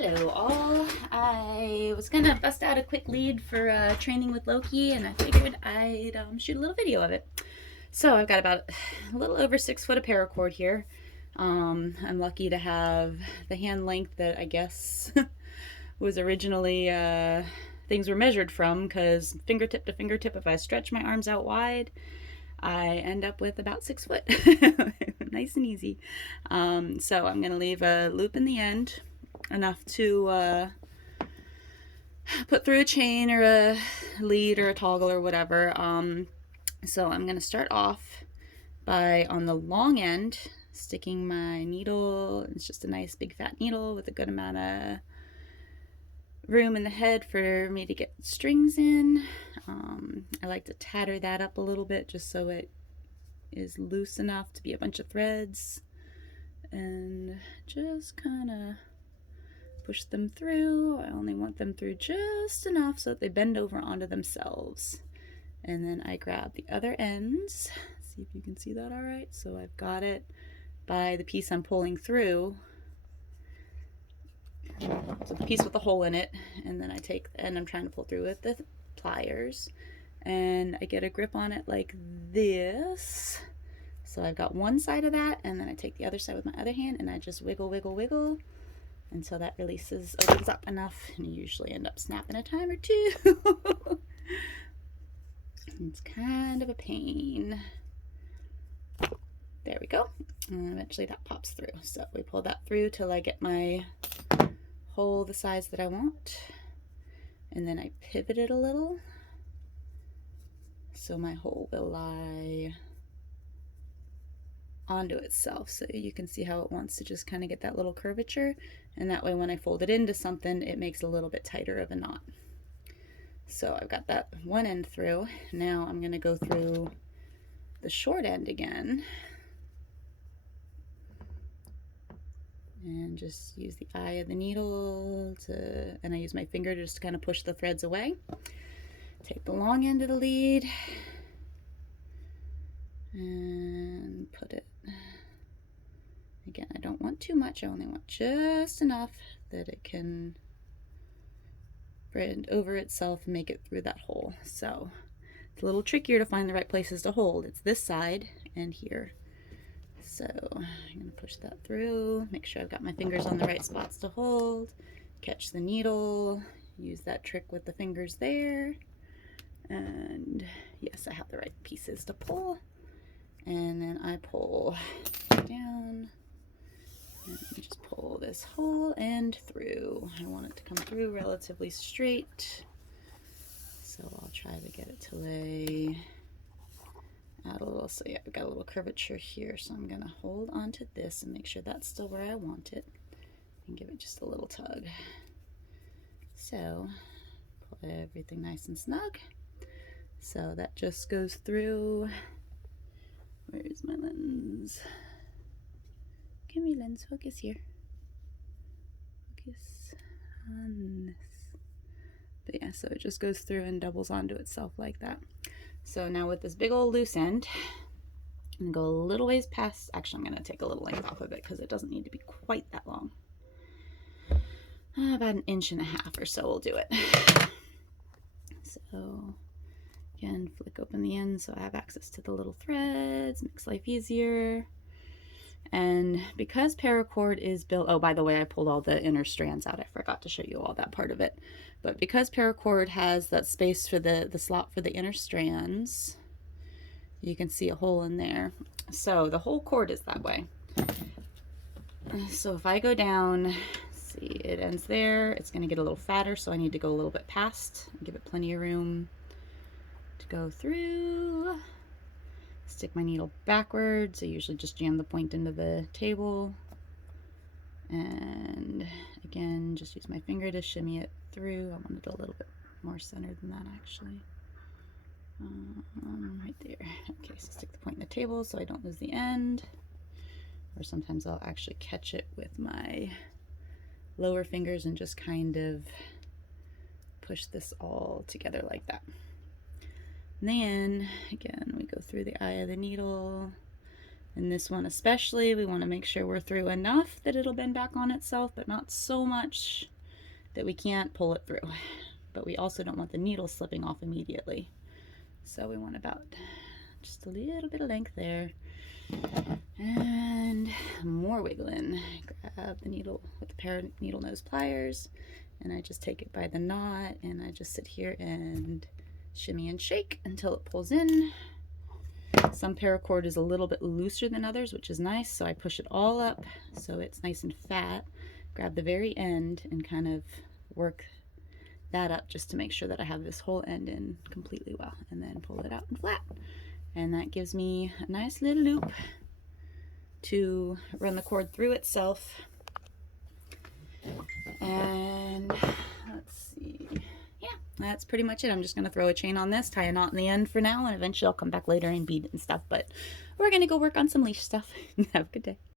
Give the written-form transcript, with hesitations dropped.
Hello all. I was gonna bust out a quick lead for training with Loki, and I figured I'd shoot a little video of it. So I've got about a little over 6 foot of paracord here. I'm lucky to have the hand length that I guess was originally things were measured from, because fingertip to fingertip, if I stretch my arms out wide, I end up with about 6 foot. Nice and easy. So I'm gonna leave a loop in the end, enough to put through a chain or a lead or a toggle or whatever. So I'm going to start off by, on the long end, sticking my needle. It's just a nice big fat needle with a good amount of room in the head for me to get strings in. I like to tatter that up a little bit just so it is loose enough to be a bunch of threads, and just kind of push them through. I only want them through just enough so that they bend over onto themselves. And then I grab the other ends. See if you can see that all right. So I've got it by the piece I'm pulling through. So the piece with the hole in it, and then I take the end I'm trying to pull through with the pliers, and I get a grip on it like this. So I've got one side of that, and then I take the other side with my other hand, and I just wiggle, wiggle, wiggle until that releases, opens up enough, and you usually end up snapping a time or two. It's kind of a pain. There we go. And eventually that pops through. So we pull that through till I get my hole the size that I want. And then I pivot it a little so my hole will lie onto itself, so you can see how it wants to just kind of get that little curvature, and that way when I fold it into something it makes a little bit tighter of a knot. So I've got that one end through. Now I'm going to go through the short end again and just use the eye of the needle to, and I use my finger to just kind of push the threads away. Take the long end of the lead and put it, again, I don't want too much, I only want just enough that it can bend over itself and make it through that hole. So it's a little trickier to find the right places to hold. It's this side and here. So I'm going to push that through, make sure I've got my fingers on the right spots to hold, catch the needle, use that trick with the fingers there, and yes, I have the right pieces to pull. And then I pull down and just pull this whole end through. I want it to come through relatively straight, so I'll try to get it to lay out a little. So yeah, I've got a little curvature here, so I'm gonna hold onto this and make sure that's still where I want it, and give it just a little tug. So pull everything nice and snug. So that just goes through. Where's my lens? Give me lens, focus here. Focus on this. But yeah, so it just goes through and doubles onto itself like that. So now with this big old loose end, I'm gonna go a little ways past, actually I'm gonna take a little length off of it because it doesn't need to be quite that long. About 1.5 inches or so will do it. So again, flick open the end so I have access to the little threads, makes life easier. And because paracord is built, oh, by the way, I pulled all the inner strands out. I forgot to show you all that part of it. But because paracord has that space for the slot for the inner strands, you can see a hole in there. So the whole cord is that way. So if I go down, see, it ends there. It's going to get a little fatter, so I need to go a little bit past, give it plenty of room to go through. Stick my needle backwards. I usually just jam the point into the table, and again just use my finger to shimmy it through. I want it a little bit more centered than that, actually. Right there. Okay, so stick the point in the table so I don't lose the end, or sometimes I'll actually catch it with my lower fingers and just kind of push this all together like that. And then again we go through the eye of the needle, And this one especially, we want to make sure we're through enough that it'll bend back on itself, but not so much that we can't pull it through. But we also don't want the needle slipping off immediately. So we want about just a little bit of length there. And more wiggling. Grab the needle with the pair of needle nose pliers, and I just take it by the knot, and I just sit here and shimmy and shake until it pulls in. Some paracord is a little bit looser than others, which is nice, so I push it all up so it's nice and fat. Grab the very end and kind of work that up just to make sure that I have this whole end in completely well, and then pull it out and flat. And that gives me a nice little loop to run the cord through itself. And let's see, yeah, that's pretty much it. I'm just going to throw a chain on this, tie a knot in the end for now, and eventually I'll come back later and bead it and stuff, but we're going to go work on some leash stuff. Have a good day.